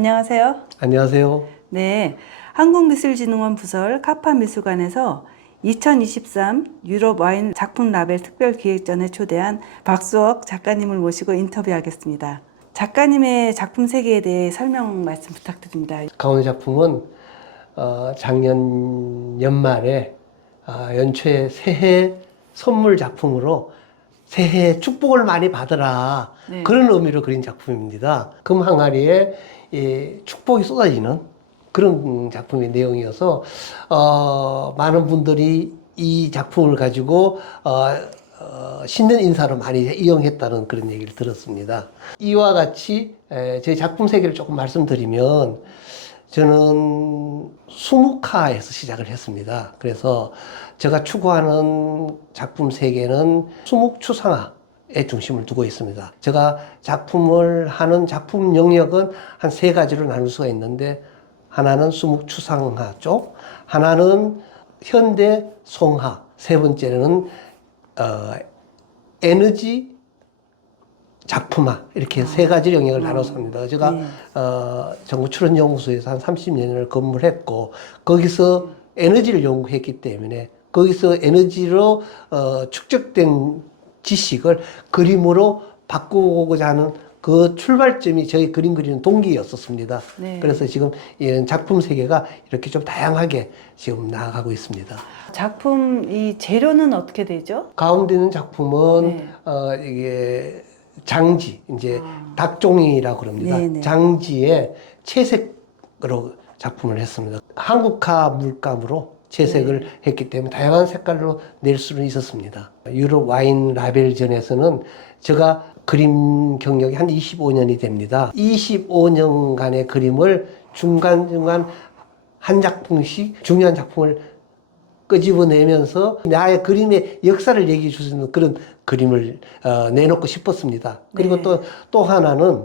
안녕하세요. 안녕하세요. 네. 한국미술진흥원 부설 카파 미술관에서 2023 유럽 와인 작품 라벨 특별 기획전에 초대한 박수옥 작가님을 모시고 인터뷰하겠습니다. 작가님의 작품 세계에 대해 설명 말씀 부탁드립니다. 가오의 작품은 어, 작년 연말에 아, 연초에 새해 선물 작품으로 새해 축복을 많이 받으라 네. 그런 의미로 그린 작품입니다. 금 항아리에 이 축복이 쏟아지는 그런 작품의 내용이어서 어, 많은 분들이 이 작품을 가지고 어, 어, 신년 인사로 많이 이용했다는 그런 얘기를 들었습니다. 이와 같이 에, 제 작품 세계를 조금 말씀드리면 저는 수묵화에서 시작을 했습니다. 그래서 제가 추구하는 작품 세계는 수묵추상화 에 중심을 두고 있습니다. 제가 작품을 하는 작품 영역은 한 세 가지로 나눌 수가 있는데 하나는 수묵추상화 쪽, 하나는 현대 송화, 세 번째는 어, 에너지 작품화 이렇게 세 가지 영역을 나눠서 합니다. 제가 네. 어, 전국 출연 연구소에서 한 30년을 근무를 했고 거기서 에너지를 연구했기 때문에 거기서 에너지로 어, 축적된 지식을 그림으로 바꾸고자 하는 그 출발점이 저희 그림 그리는 동기였었습니다. 네. 그래서 지금 이런 작품 세계가 이렇게 좀 다양하게 지금 나아가고 있습니다. 작품 이 재료는 어떻게 되죠? 가운데 있는 작품은 네. 어 이게 장지 이제 아. 닭종이라고 그럽니다. 네네. 장지에 채색으로 작품을 했습니다. 한국화 물감으로 채색을 네. 했기 때문에 다양한 색깔로 낼 수는 있었습니다. 유럽 와인 라벨전에서는 제가 그림 경력이 한 25년이 됩니다. 25년간의 그림을 중간중간 한 작품씩 중요한 작품을 끄집어내면서 나의 그림의 역사를 얘기해 줄 수 있는 그런 그림을 어, 내놓고 싶었습니다. 그리고 네. 또, 또 하나는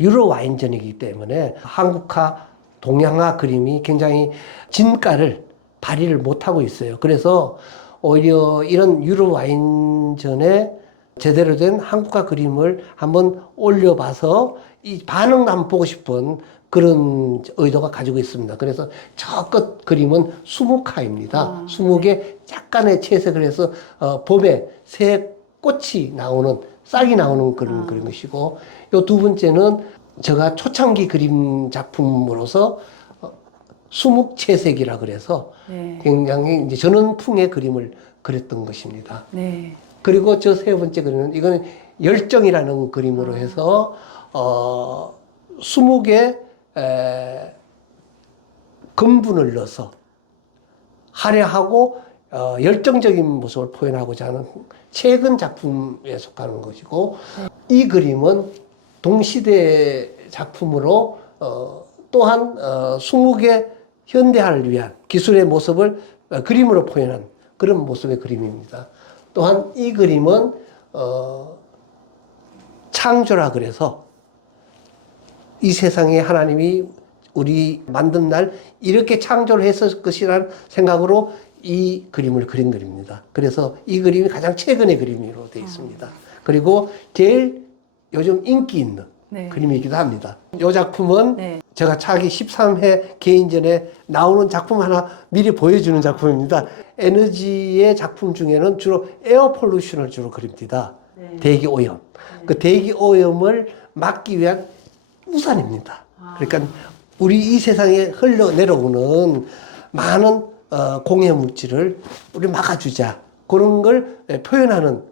유로 와인전이기 때문에 한국화, 동양화 그림이 굉장히 진가를 발휘를 못하고 있어요. 그래서 오히려 이런 유로 와인 전에 제대로 된 한국화 그림을 한번 올려봐서 이 반응 한번 보고 싶은 그런 의도가 가지고 있습니다. 그래서 저 끝 그림은 수묵화입니다. 아, 수묵에 약간의 채색을 해서 어, 봄에 새 꽃이 나오는 싹이 나오는 그런 아. 그런 것이고 요 두 번째는 제가 초창기 그림 작품으로서 어, 수묵 채색이라 그래서 네. 굉장히 이제 전원풍의 그림을 그렸던 것입니다. 네. 그리고 저 세 번째 그림은 이거는 열정이라는 그림으로 해서 어 수목에 에, 근분을 넣어서 화려하고 어, 열정적인 모습을 표현하고자 하는 최근 작품에 속하는 것이고 이 그림은 동시대 작품으로 어, 또한 어, 수목의 현대화를 위한 기술의 모습을 어, 그림으로 표현한 그런 모습의 그림입니다. 또한 이 그림은 어, 창조라 그래서 이 세상에 하나님이 우리 만든 날 이렇게 창조를 했을 것이라는 생각으로 이 그림을 그린 그림입니다. 그래서 이 그림이 가장 최근의 그림으로 되어 있습니다. 그리고 제일 요즘 인기 있는 네. 그림이기도 합니다. 이 작품은 네. 제가 차기 13회 개인전에 나오는 작품 하나 미리 보여주는 작품입니다. 에너지의 작품 중에는 주로 에어 폴루션을 주로 그립니다. 네. 대기 오염. 그 대기 오염을 막기 위한 우산입니다. 그러니까 우리 이 세상에 흘러 내려오는 많은 어, 공해 물질을 우리 막아주자 그런 걸 예, 표현하는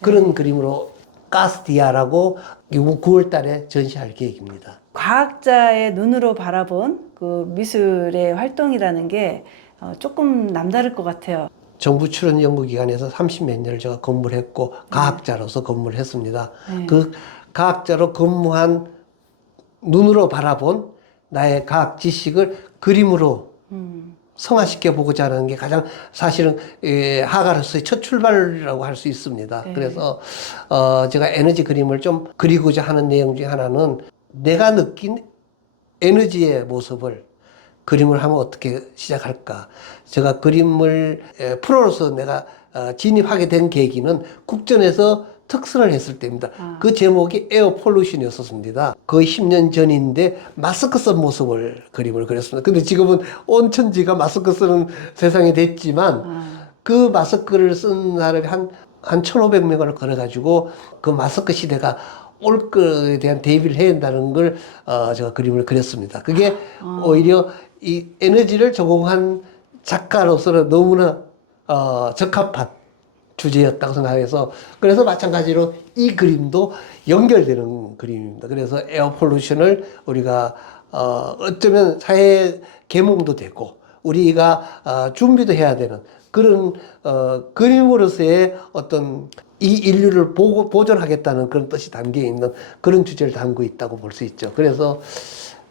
그런 그림으로 가스디아라고 9월 달에 전시할 계획입니다. 과학자의 눈으로 바라본 그 미술의 활동이라는 게 어, 조금 남다를 것 같아요. 정부 출연 연구기관에서 30몇 년을 제가 근무를 했고 과학자로서 근무를 했습니다. 네. 그 과학자로 근무한 눈으로 바라본 나의 과학 지식을 그림으로 음, 성화시켜 보고자 하는 게 가장 사실은 예, 화가로서의 첫 출발이라고 할 수 있습니다. 네. 그래서 어, 제가 에너지 그림을 좀 그리고자 하는 내용 중에 하나는 내가 느낀 에너지의 모습을 그림을 하면 어떻게 시작할까? 제가 그림을 에, 프로로서 내가 어, 진입하게 된 계기는 국전에서 특선을 했을 때입니다. 아. 그 제목이 에어 폴루션이었었습니다. 거의 10년 전인데 마스크 쓴 모습을 그림을 그렸습니다. 근데 지금은 온 천지가 마스크 쓰는 세상이 됐지만 아, 그 마스크를 쓴 사람이 한, 한 1,500명을 걸어가지고 그 마스크 시대가 올 거에 대한 대비를 해야 한다는 걸, 어, 제가 그림을 그렸습니다. 그게 오히려 이 에너지를 전공한 작가로서는 너무나, 어, 적합한 주제였다고 생각해서 그래서 마찬가지로 이 그림도 연결되는 그림입니다. 그래서 에어 폴루션을 우리가 어 어쩌면 사회 계몽도 되고 우리가 어, 준비도 해야 되는 그런 어 그림으로서의 어떤 이 인류를 보고 보존하겠다는 그런 뜻이 담겨 있는 그런 주제를 담고 있다고 볼 수 있죠. 그래서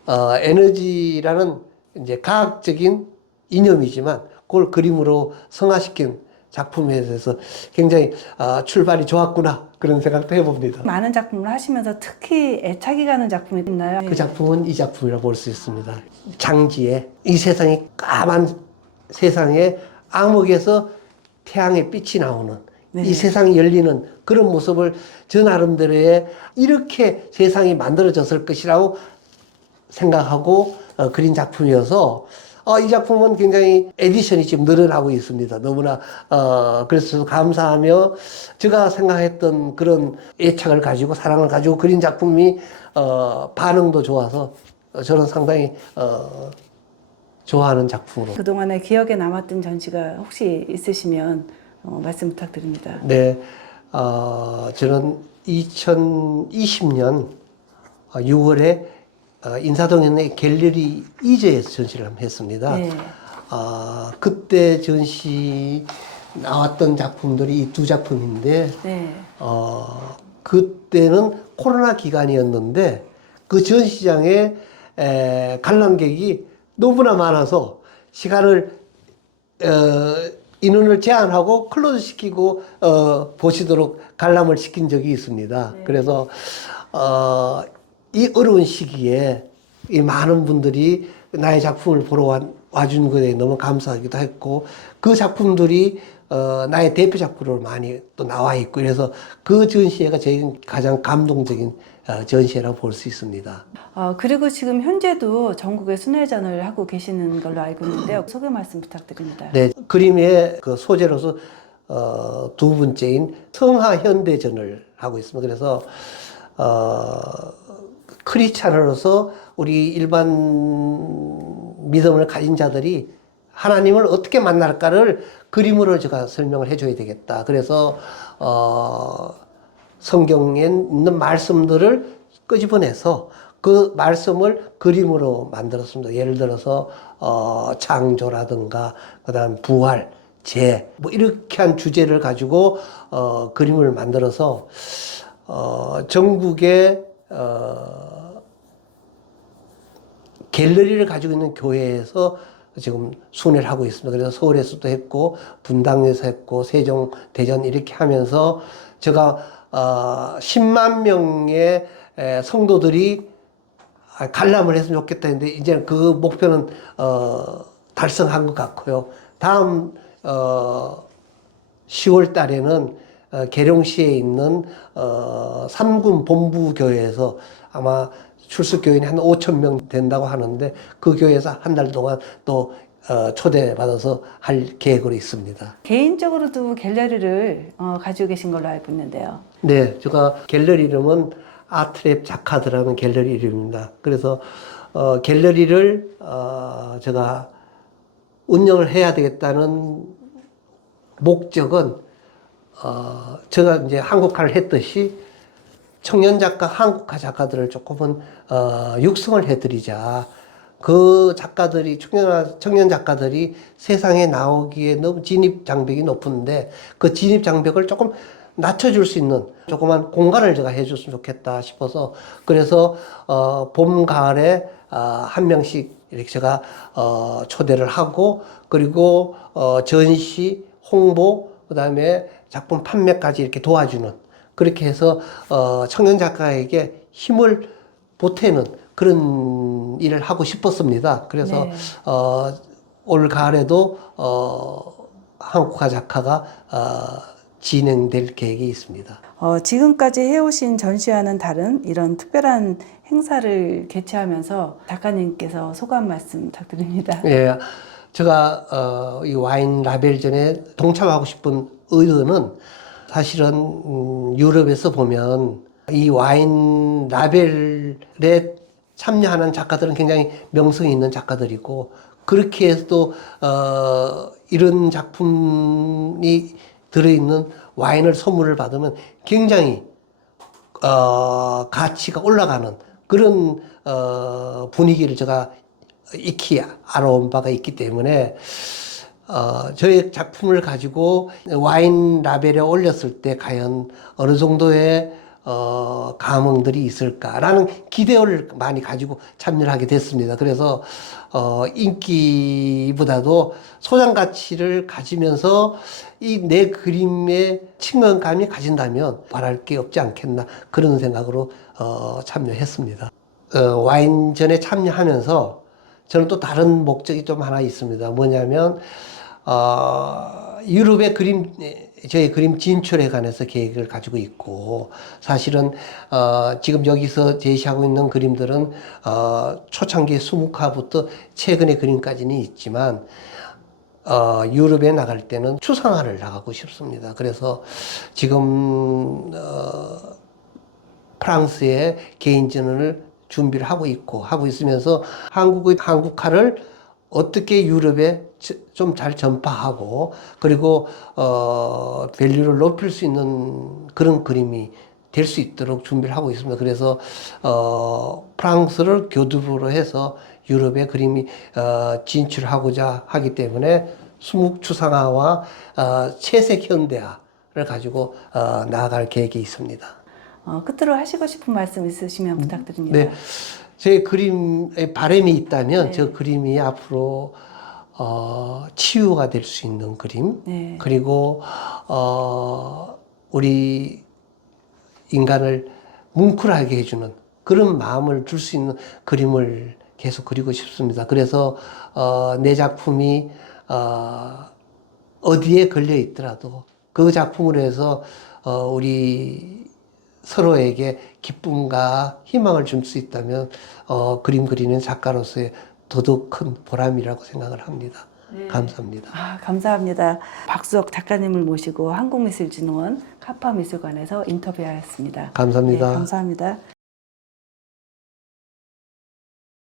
어 에너지라는 이제 과학적인 이념이지만 그걸 그림으로 성화시킨 작품에 대해서 굉장히 아, 출발이 좋았구나 그런 생각도 해봅니다. 많은 작품을 하시면서 특히 애착이 가는 작품이 있나요? 그 작품은 이 작품이라고 볼 수 있습니다. 장지에 이 세상이 까만 세상에 암흑에서 태양의 빛이 나오는 네. 이 세상이 열리는 그런 모습을 저 나름대로의 이렇게 세상이 만들어졌을 것이라고 생각하고 어, 그린 작품이어서 어, 이 작품은 굉장히 에디션이 지금 늘어나고 있습니다. 너무나 어, 그래서 감사하며 제가 생각했던 그런 애착을 가지고 사랑을 가지고 그린 작품이 어, 반응도 좋아서 어, 저는 상당히 어, 좋아하는 작품으로. 그동안에 기억에 남았던 전시가 혹시 있으시면 어, 말씀 부탁드립니다. 네, 어, 저는 2020년 6월에 어, 인사동에 있는 갤러리 이재에서 전시를 했습니다. 네. 아, 그때 전시 나왔던 작품들이 이 두 작품인데, 네. 어, 그때는 코로나 기간이었는데, 그 전시장에 에, 관람객이 너무나 많아서 시간을, 어, 인원을 제한하고 클로즈 시키고, 어, 보시도록 관람을 시킨 적이 있습니다. 그래서, 어, 이 어려운 시기에 이 많은 분들이 나의 작품을 보러 와, 와준 것에 너무 감사하기도 했고, 그 작품들이 어, 나의 대표 작품으로 많이 또 나와 있고, 그래서 그 전시회가 제 가장 감동적인 어, 전시회라고 볼 수 있습니다. 어, 그리고 지금 현재도 전국에 순회전을 하고 계시는 걸로 알고 있는데요. 소개 말씀 부탁드립니다. 네, 그림의 그 소재로서 어, 두 번째인 성하 현대전을 하고 있습니다. 그래서 어, 크리스찬으로서 우리 일반 믿음을 가진 자들이 하나님을 어떻게 만날까를 그림으로 제가 설명을 해줘야 되겠다. 그래서 어, 성경에 있는 말씀들을 끄집어내서 그 말씀을 그림으로 만들었습니다. 예를 들어서 어, 창조라든가 그다음 부활, 재, 뭐 이렇게 한 주제를 가지고 어, 그림을 만들어서 어, 전국에 어, 갤러리를 가지고 있는 교회에서 지금 순회를 하고 있습니다. 그래서 서울에서도 했고 분당에서 했고 세종, 대전 이렇게 하면서 제가 어, 10만 명의 에, 성도들이 아, 관람을 했으면 좋겠다 했는데 이제 그 목표는 어, 달성한 것 같고요. 다음 어, 10월 달에는 어, 계룡시에 있는 어, 삼군 본부 교회에서 아마 출석 교인이 한 5천 명 된다고 하는데 그 교회에서 한 달 동안 또 어, 초대받아서 할 계획으로 있습니다. 개인적으로도 갤러리를 어, 가지고 계신 걸로 알고 있는데요. 네, 제가 갤러리 이름은 아트랩 작가드라는 갤러리 이름입니다. 그래서 어, 갤러리를 어, 제가 운영을 해야 되겠다는 목적은 어, 제가 이제 한국화를 했듯이 청년 작가, 한국화 작가들을 조금은 어, 육성을 해드리자. 그 작가들이 청년 청년 작가들이 세상에 나오기에 너무 진입 장벽이 높은데 그 진입 장벽을 조금 낮춰줄 수 있는 조그만 공간을 제가 해줬으면 좋겠다 싶어서 그래서 어, 봄 가을에 어, 한 명씩 이렇게 제가 어, 초대를 하고 그리고 어, 전시 홍보 그다음에 작품 판매까지 이렇게 도와주는 그렇게 해서 어, 청년 작가에게 힘을 보태는 그런 일을 하고 싶었습니다. 그래서 네. 어, 올 가을에도 어, 한국화 작가가 어, 진행될 계획이 있습니다. 어, 지금까지 해오신 전시와는 다른 이런 특별한 행사를 개최하면서 작가님께서 소감 말씀 부탁드립니다. 예, 제가 어, 이 와인 라벨전에 동참하고 싶은 의도는 사실은 음, 유럽에서 보면 이 와인 라벨에 참여하는 작가들은 굉장히 명성이 있는 작가들이고 그렇게 해서도 어, 이런 작품이 들어있는 와인을 선물을 받으면 굉장히 어, 가치가 올라가는 그런 어, 분위기를 제가 익히 알아온 바가 있기 때문에 어, 저의 작품을 가지고 와인 라벨에 올렸을 때 과연 어느 정도의 어, 감흥들이 있을까라는 기대를 많이 가지고 참여를 하게 됐습니다. 그래서 어, 인기보다도 소장 가치를 가지면서 이 내 그림의 친근감이 가진다면 바랄 게 없지 않겠나 그런 생각으로 어, 참여했습니다. 어, 와인전에 참여하면서 저는 또 다른 목적이 좀 하나 있습니다. 뭐냐면 어, 유럽의 그림 저희 그림 진출에 관해서 계획을 가지고 있고 사실은 어, 지금 여기서 제시하고 있는 그림들은 어, 초창기 수묵화부터 최근의 그림까지는 있지만 어, 유럽에 나갈 때는 추상화를 나가고 싶습니다. 그래서 지금 어, 프랑스의 개인전을 준비를 하고 있고 하고 있으면서 한국의 한국화를 어떻게 유럽에 좀 잘 전파하고 그리고 어 밸류를 높일 수 있는 그런 그림이 될 수 있도록 준비를 하고 있습니다. 그래서 어 프랑스를 교두보로 해서 유럽의 그림이 어 진출하고자 하기 때문에 수묵 추상화와 어 채색 현대화를 가지고 어 나아갈 계획이 있습니다. 어, 끝으로 하시고 싶은 말씀 있으시면 부탁드립니다. 네. 제 그림에 바람이 있다면 네. 저 그림이 앞으로 어, 치유가 될 수 있는 그림 네. 그리고 어, 우리 인간을 뭉클하게 해주는 그런 마음을 줄 수 있는 그림을 계속 그리고 싶습니다. 그래서 어, 내 작품이 어, 어디에 걸려 있더라도 그 작품으로 해서 어, 우리 서로에게 기쁨과 희망을 줄 수 있다면 어, 그림 그리는 작가로서의 더더욱 큰 보람이라고 생각을 합니다. 감사합니다. 아, 감사합니다. 박수옥 작가님을 모시고 한국미술진흥원 카파미술관에서 인터뷰하였습니다. 감사합니다. 네, 감사합니다.